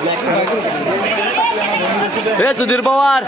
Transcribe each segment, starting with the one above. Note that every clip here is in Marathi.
हे सुधीर पवार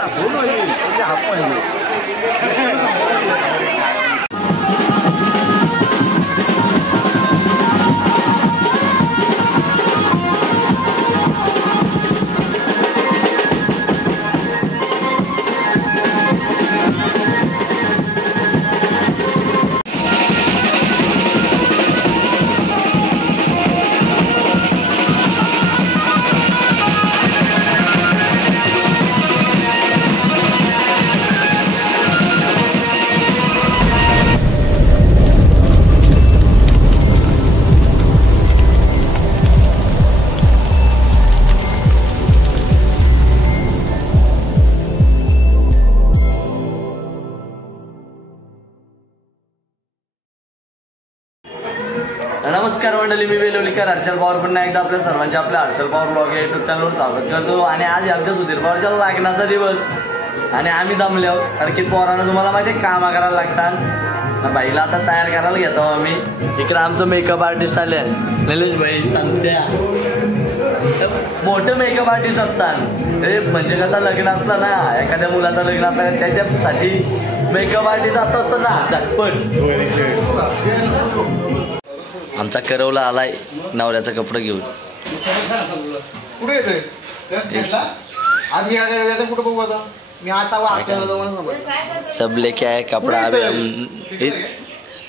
नमस्कार मंडळी, मी वेलोलीकर हर्षल पवार पुन्हा एकदा आपल्या सर्वांच्या आपल्या हर्षल पवार ब्लॉग या युट्यूब चॅनलवर स्वागत करतो. आणि आज आमच्या सुधीर पवारच्या लग्नाचा दिवस आणि आम्ही जमले आहोत. कारण की पोरांना तुम्हाला माहिती कामं करायला लागतात. बाईला आता तयार करायला घेतो आम्ही. इकडे आमचं मेकअप आर्टिस्ट आले निलेश भाई सांगत्या. मोठे मेकअप आर्टिस्ट असतात ते, म्हणजे कसं लग्न असलं ना, एखाद्या मुलाचं लग्न असलं त्याच्यासाठी मेकअप आर्टिस्ट असतं ना झटपट. आमचा करवला आलाय नवऱ्याचा कपडे घेऊन. सब लेके आए कपड़ा.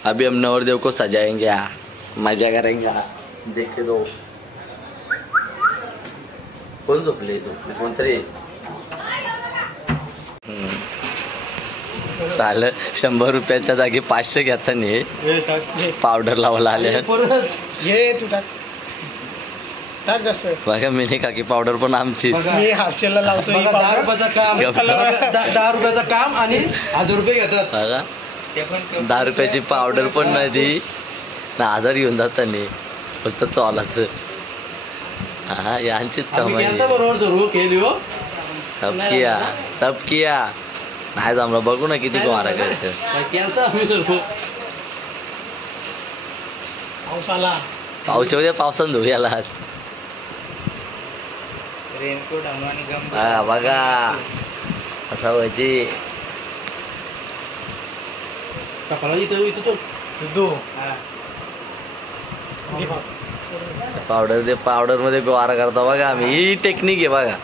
अभी हम नवरदेव को सजाएंगे, मजा करेंगे. देख के दो कोण झोपले कोणतरी चाल. 100 रुपयाच्या जागी 500 घेताना पावडर लावायला आले. बघा मिनी काकी पावडर पण आमची. 10 रुपयाचं काम आणि 1000 रुपये घेतात. बघा 10 रुपयाची पावडर पण नाही ती ना, 1000 घेऊन जाताना फक्त चॉलाचं. हा यांचीच काम आहे. बरोबर सर्व केली हो. सब किया नाही जमलं. बघू ना किती मारा करत. आम्ही सर्व पाऊस येऊ दे, पावसानं धुऊ याला. बघा असं व्हायची. पावडर दे, पावडर मध्ये गोवारा करता बघा आम्ही. ही टेक्निक आहे बघा.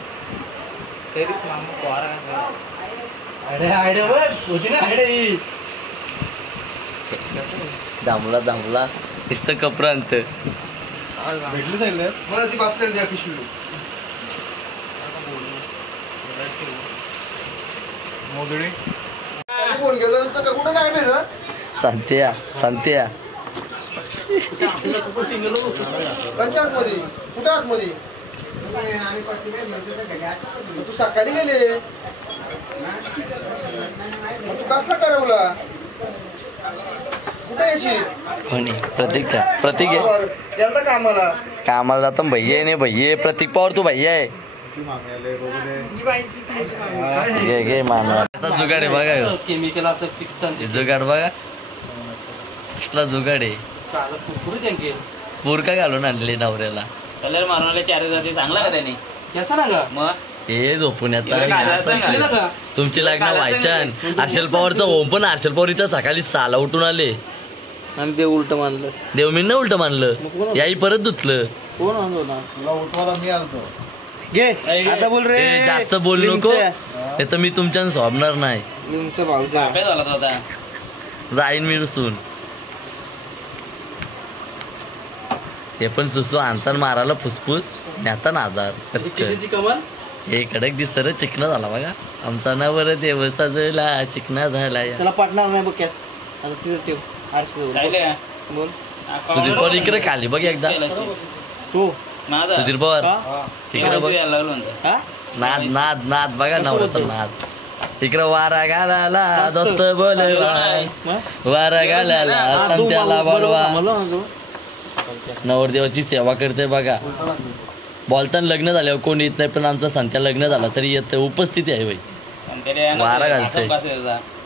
दामला नुसतं कपरांत संत्या तू सकाळी गेले तू कसला करवला कुठे येशील? प्रतीक आहे कामाला जातो. भैया नाही भैया प्रतीक पवार. तू भैया आहे. घे मानवाचा जुगाड आहे बघा. केमिकल जुगाड बघा कसला जुगाड आहे. पुरका घालून आणले नवऱ्याला. कलर मारवले 4 जाती चांगला का त्याने कसा ना मग हे झोपून येतात. तुमची लग्न व्हायचं. हर्षल पवारचं होम पण हर्षल पवार इथं सकाळी 6ला उठून आले आणि ते उलट मानलं. देव मी न उलट मानलं. याही परत धुतलं. कोण आणलो ना उठवायला मी आलतो. घे आता बोल रे. जास्त बोल नको हे तर मी तुमच्या सोबणार नाही. तुमचा भाऊ झाला होता. जाईन मी रुसून. हे पण सुसू आणताना मारायला फुसफुस नेता ना 1000. कमाल हे कडक दिसत रे. चिकना झाला बघा आमचा नवर देव सजला चिकना झाला. त्याला पटणार नाही बघ. बोल सुधीर पवार इकडे खाली बघ एकदा. तू सुधीर पवार इकडे बघ. नाद बघा नवऱ्याचा नाद. इकडे वारा घालायला दोस्त बोलवा. वारा घालायला संत्याला बोलवा. नवरदेवाची सेवा करते बघा. बोलताना लग्न झाल्यावर कोण येत नाही, पण आमचा संत्या लग्न झाला तरी येत उपस्थिती आहे बाई. वारा घालते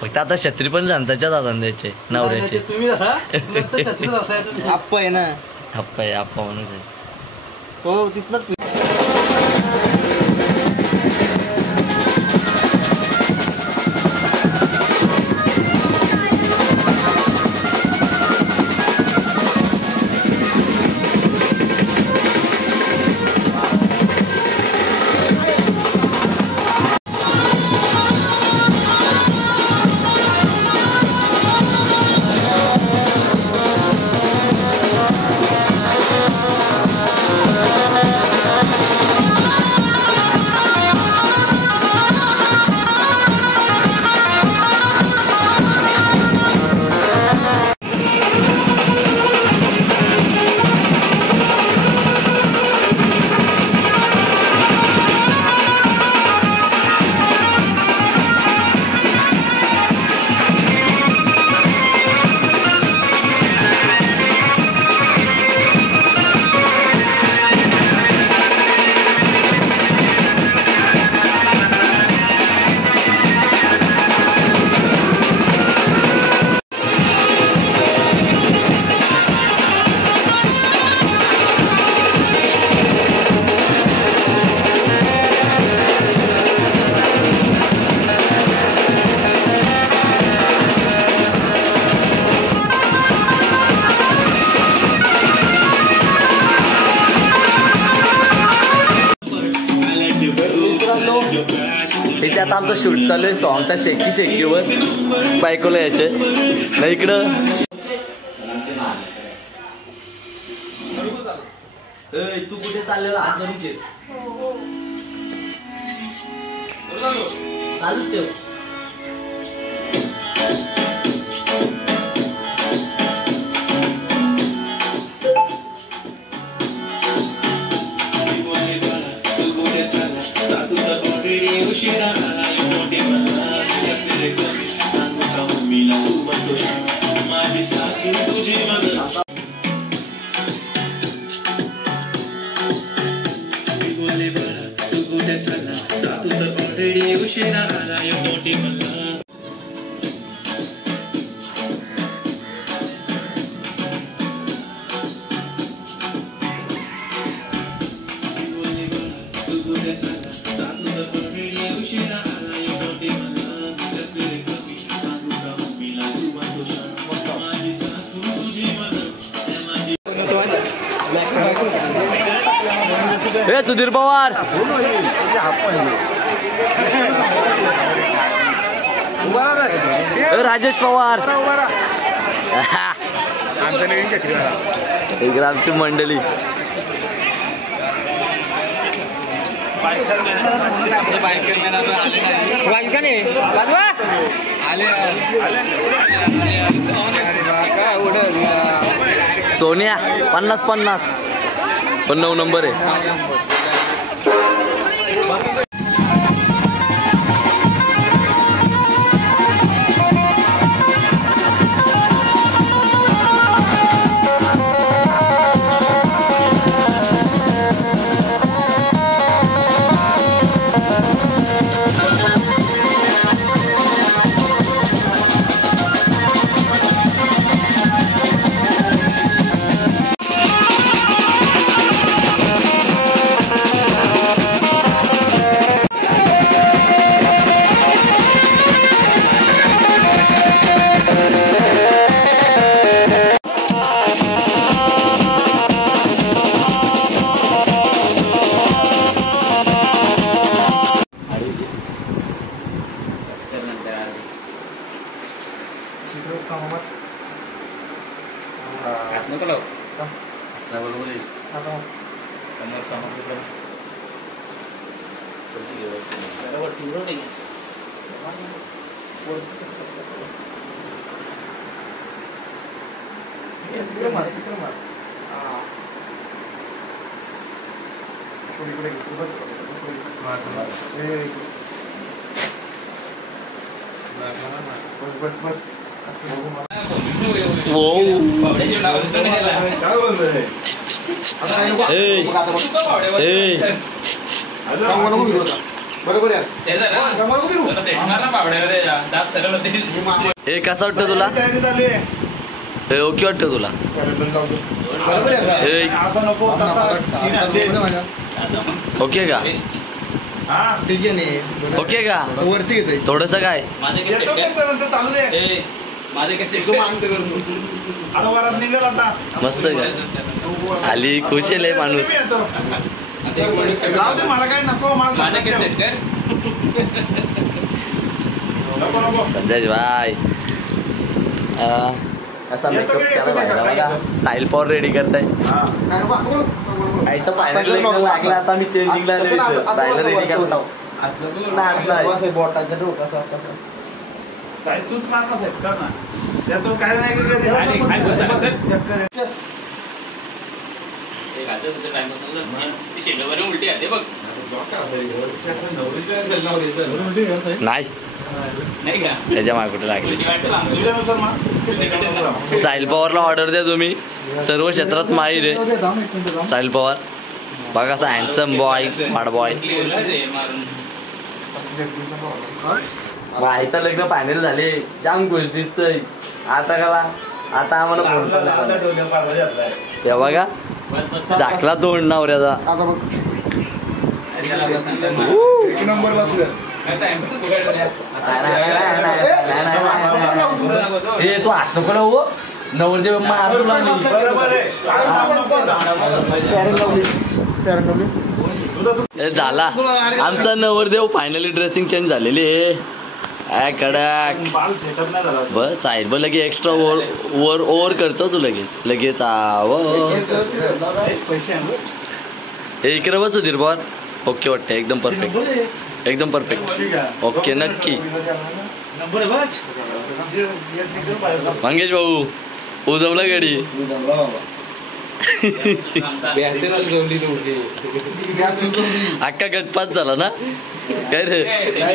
फक्त. आता छत्री पण संताच्याच हातात द्यायचे नवऱ्याचे. आप्पा आहे ना. आप्पा म्हणून हो तिथनच इथे आता आमचं शूट चालू आहे सॉंगचा शेकी शेकीवर बायकोला यायचे ना इकडं. तू कुठे चाललेला हात धरून घे चालूच ठेव. हे सुधीर पवार राजेश पवार इकडे आमची मंडळी. सोनिया 50-50 पण 9 नंबर आहे. हे कसं वाटतं तुला? हे ओके वाटतं तुला? ओके का? ओके का? वरती येते थोडस काय मस्त का? आली खुशेल आहे माणूस. मला काय नको संजय भाई असा मेकअप केला पाहिजे बघा. साहिल पॉवर रेडी करताय. आईचं फायनल लागला आता मी चेंजिंगला साहिल रेडी करतो. बोटाच्या डोका तूच मारला साहेब कर ना त्याचं काय नाही नाही त्याच्या मागे कुठे लागली. साहिल पवारला ऑर्डर द्या तुम्ही. सर्व क्षेत्रात माहीर आहे साहिल पवार. बघा असा हँडसम बॉय स्मार्ट बॉय. आईचं लग्न फायनल झाले. जाम खुश दिसतंय आता. कला आता आम्हाला ते बघा झाकला तोंड नवऱ्याचा. हे तू हात नको लावू नवरदेव मारून लावली. झाला आमचा नवरदेव फायनली ड्रेसिंग चेंज झालेली आहे कडक सेटअप नाही झाला बस साईड बघ लगे एक्स्ट्रा ओव्हर करतो तू लगेच आव पैसे इकडे बस सुधीर पवार ओके वाटतं एकदम परफेक्ट ओके नक्की मंगेश भाऊ उजवला गाडी अक्का गटपास झाला ना काय रे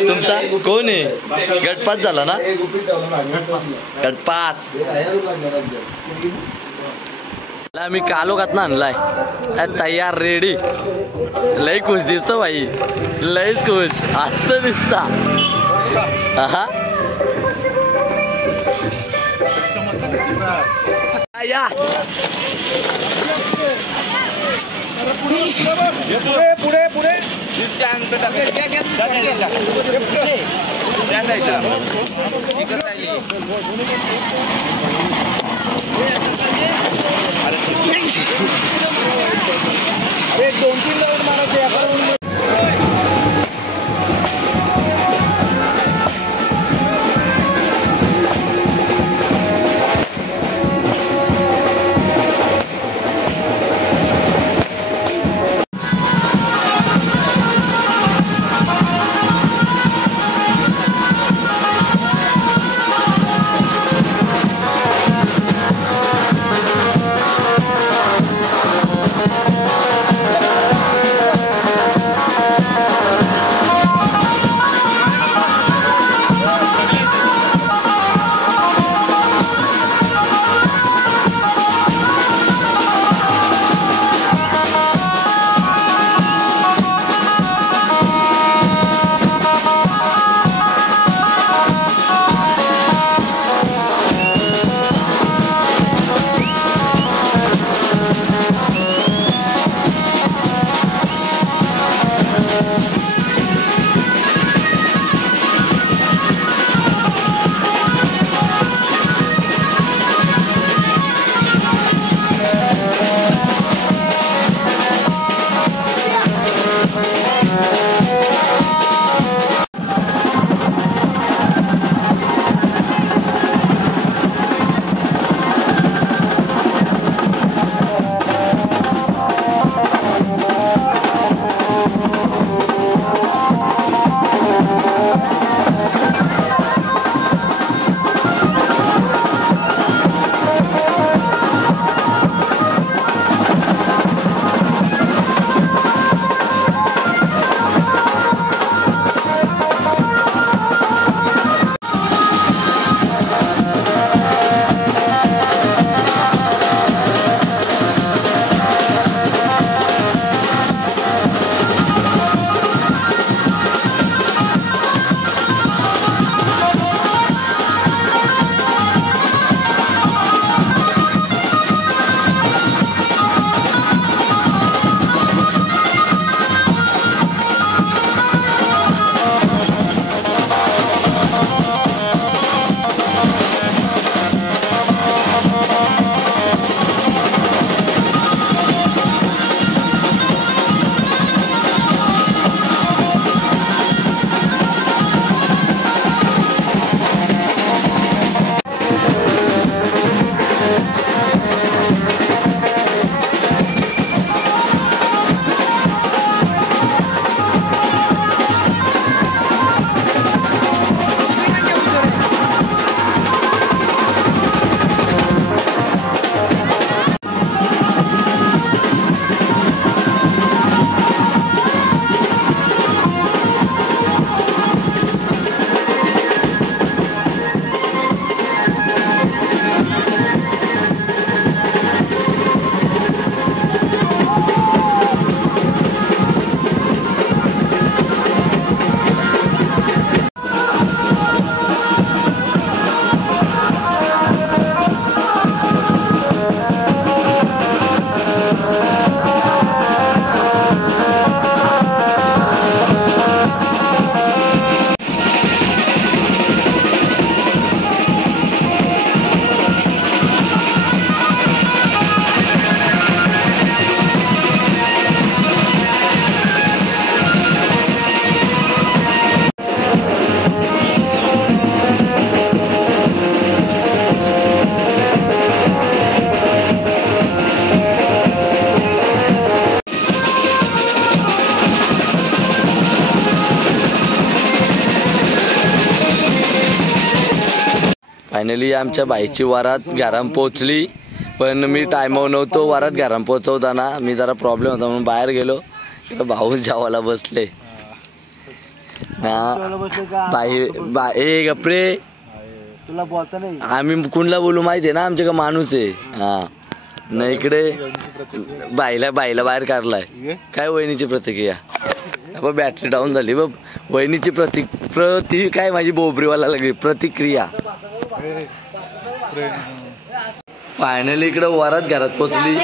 तुमचा कोण आहे गटपास झाला ना गटपास मी कालो घातना आणलाय तयार रेडी लई खुश दिसतो भाई लईच खुश असत दिसता या पुढे पुढे अरे 2-3 राऊंड मारायचे फायनली आमच्या बाईची वरात घराम पोचली, पण मी टायमावर नव्हतो वरात घराम पोचवताना. मी जरा प्रॉब्लेम होता म्हणून बाहेर गेलो. इकडं भाऊ जेवायला बसले ना. ए गप्रे, तुला बोलता नाही. आम्ही कुणला बोलू माहितीये ना, आमच्याकडे माणूस आहे. हा ना, इकडे बाईला बाहेर काढलाय. काय वहिनीची प्रतिक्रिया? बॅटरी डाऊन झाली बघ. वहिनीची काय माझी बोबरीवाला लागली प्रतिक्रिया. फायनली इकडे वरात घरात पोचली.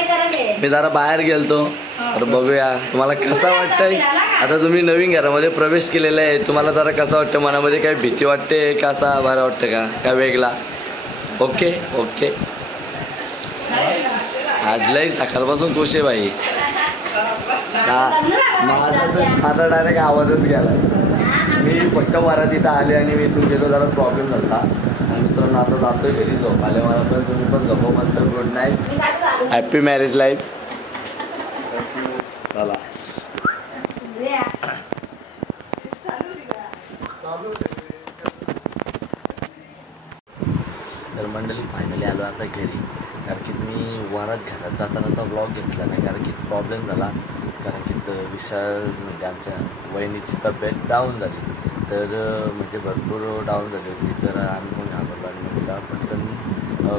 मी जरा बाहेर गेलतो, तर बघूया तुम्हाला कसं वाटतंय. आता तुम्ही नवीन घरामध्ये प्रवेश केलेला आहे, तुम्हाला जरा कसं वाटतं? मनामध्ये काय भीती वाटते, कसा बरं वाटतं का, काय वेगळा? Okay okay. आजलाही सकाळपासून खुश आहे बाई. माझा डायरेक्ट आवाजच गेला. मी फक्त वरात इथं आले आणि मी इथून गेलो, जरा प्रॉब्लेम झाला. आणि मित्रांनो आता जातोय घरी झोपाले. मला पण तुम्ही पण झोपा मस्त. Good night, happy marriage life. चला तर मंडळी फायनली आलो आता घरी. कारण की मी वरात घरात जातानाचा व्लॉग घेतला नाही, कारण की प्रॉब्लेम झाला. कारण की विशाल म्हणजे आमच्या वहिनीची तब्येत डाऊन झाली, तर म्हणजे भरपूर डाऊन झाली होती. तर आम्ही पण घाबरलो आणि मग तिला पटकन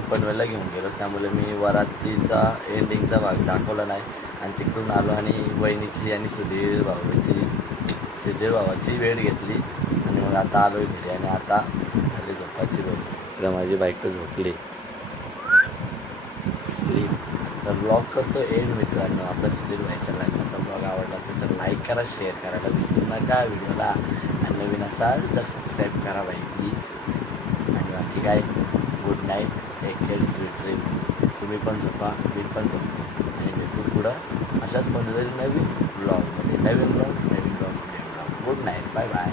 पनवेलला घेऊन गेलो. त्यामुळे मी वरातीचा एंडिंगचा भाग दाखवला नाही. आणि तिकडून आलो आणि वहिनीची आणि सुधीर भावाची वेळ घेतली आणि मग आता आलो घरी. आणि आता झाली झोपाची वेळ. इकडं माझी बायको झोपली. तर ब्लॉग करतो एंड मित्रांनो. आपल्या सुधीर भाईच्या लग्नाचा ब्लॉग आवडला असेल तर लाईक करा, शेअर करायला विसरू नका व्हिडिओला. आणि नवीन असाल तर सबस्क्राईब करा बाई प्लीज. आणि बाकी काय, good night, take care, sweet dream. तुम्ही पण झोपा, मी पण झोपतो. आणि भेटू पुढं अशाच कोणत्यातरी नवीन ब्लॉगमध्ये. नवीन blog. Good night, bye bye.